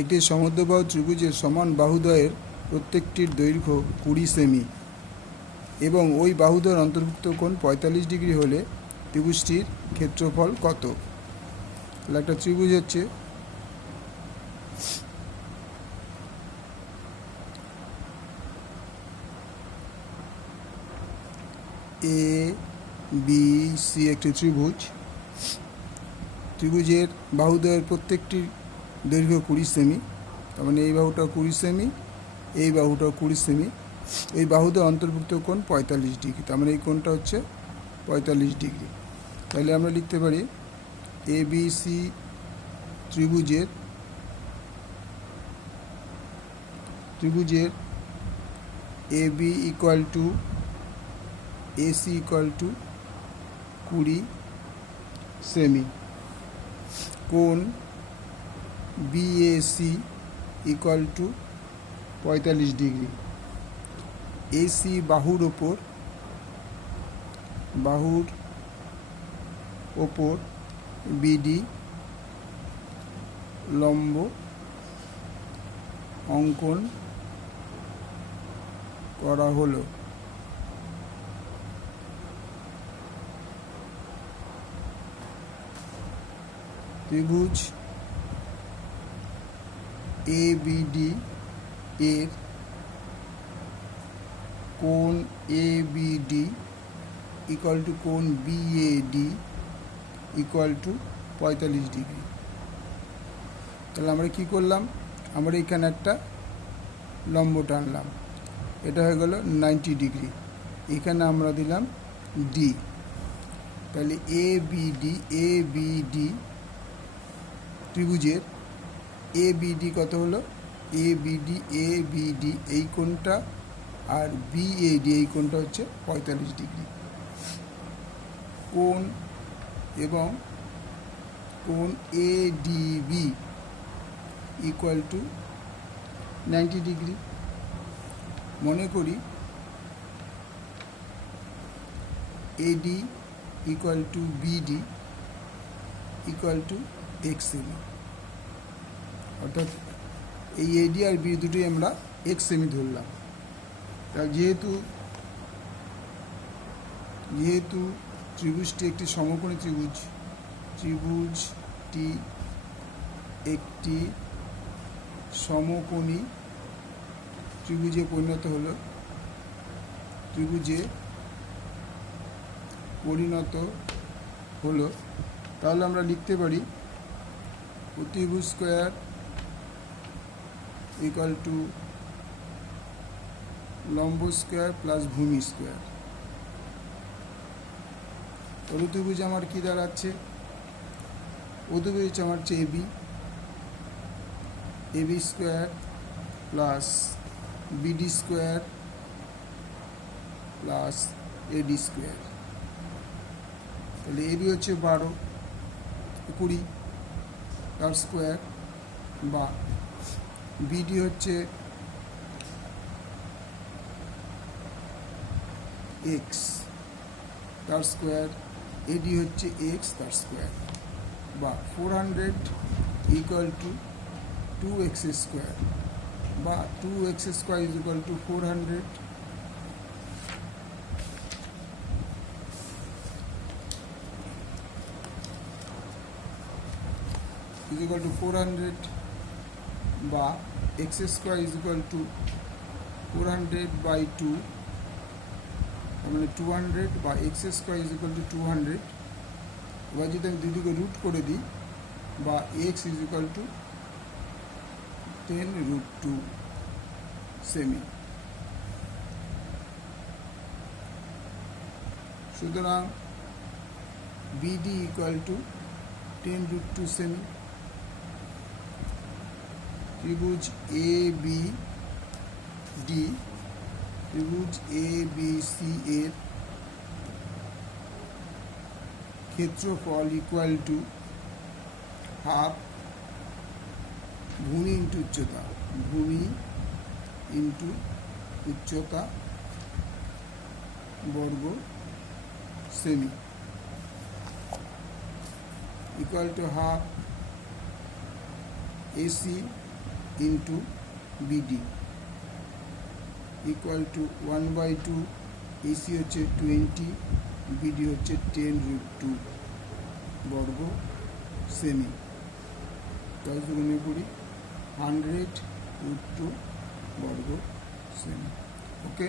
একটি সমদ্বিবাহু ত্রিভুজের সমান বাহুদ্বয়ের প্রত্যেকটির দৈর্ঘ্য 20 সেমি এবং ওই বাহুদ্বয়ের অন্তর্ভুক্ত কোণ 45 ডিগ্রি হলে ত্রিভুজটির ক্ষেত্রফল কত? তাহলে একটা ত্রিভুজ হচ্ছে এ বি সি, একটি ত্রিভুজের বাহুদ্বয়ের প্রত্যেকটির দৈর্ঘ্য 20 সেমি। তার মানে এই বাহুটা 20 সেমি, এই বাহুটাও 20 সেমি। এই বাহুদ্বয় অন্তর্ভুক্ত কোণ 45 ডিগ্রি, তার মানে এই কোণটা হচ্ছে 45 ডিগ্রি। তাহলে আমরা লিখতে পারি এ বি সি ত্রিভুজের A B equal to AC equal to 20 সেমি, কোণ BAC equal to 45 degree. AC বাহুর ওপর বিডি লম্ব অঙ্কন করা হলো। ত্রিভুজ এবিডি এর কোণ এবিডি ইকুয়াল টু কোণ বিএডি ইকুয়াল টু 45 ডিগ্রি। তাহলে আমরা কি করলাম? আমরা এখানে একটা লম্ব টানলাম, এটা হয়ে গেল 90 ডিগ্রি। এখানে আমরা দিলাম ডি। তাহলে এবিডি ত্রিভুজের এবিডি কত হলো? এবিডি এই কোণটা আর বিএডি এই কোণটা হচ্ছে 45 ডিগ্রি। কোণ এবং কোণ এডিবি ইকুয়াল টু 90 ডিগ্রি। মনে করি এডি equal to BD equal to x semi, অর্থাৎ এই এডি আর বি দুটোই আমরা এক্স সেমি ধরলাম। তা যেহেতু ত্রিভুজটি একটি সমকোণী ত্রিভুজটি একটি সমকোণী ত্রিভুজে পরিণত হলো, তাহলে আমরা লিখতে পারি অতিভুজ স্কোয়ার ইকুয়াল টু লম্ব স্কোয়ার প্লাস ভূমি স্কোয়ার। অতিভুজ আমার কি দাঁড়াচ্ছে? অতিভুজ আমার হচ্ছে AB square plus BD square plus AD square. তাহলে এবি হচ্ছে 20 তার স্কোয়ার, বা বিডি হচ্ছে এক্স তার স্কোয়ার, এডি হচ্ছে এক্স তার স্কোয়ার, বা 400 ইকুয়াল টু 2x স্কোয়ার, বা 2x square is equal to 400 is equal to 400, বা x square is equal to 400 by 2, মানে 200, বা x square is equal to 200। এবার যদি আমি দুদিকে রুট করে দিই, বা x is equal to 10√2 semi. সুতরাং BD equal to 10√2 সেমি। ত্রিভুজ ABC এর ক্ষেত্রফল ইকুয়াল টু হাফ ভূমি ইন্টু উচ্চতা বর্গ semi equal to half AC into BD equal to 1/2, AC হচ্ছে 20, বিডি হচ্ছে 10√2 বর্গ সেমি। 10×20 100√2 বর্গ সেমি। ওকে।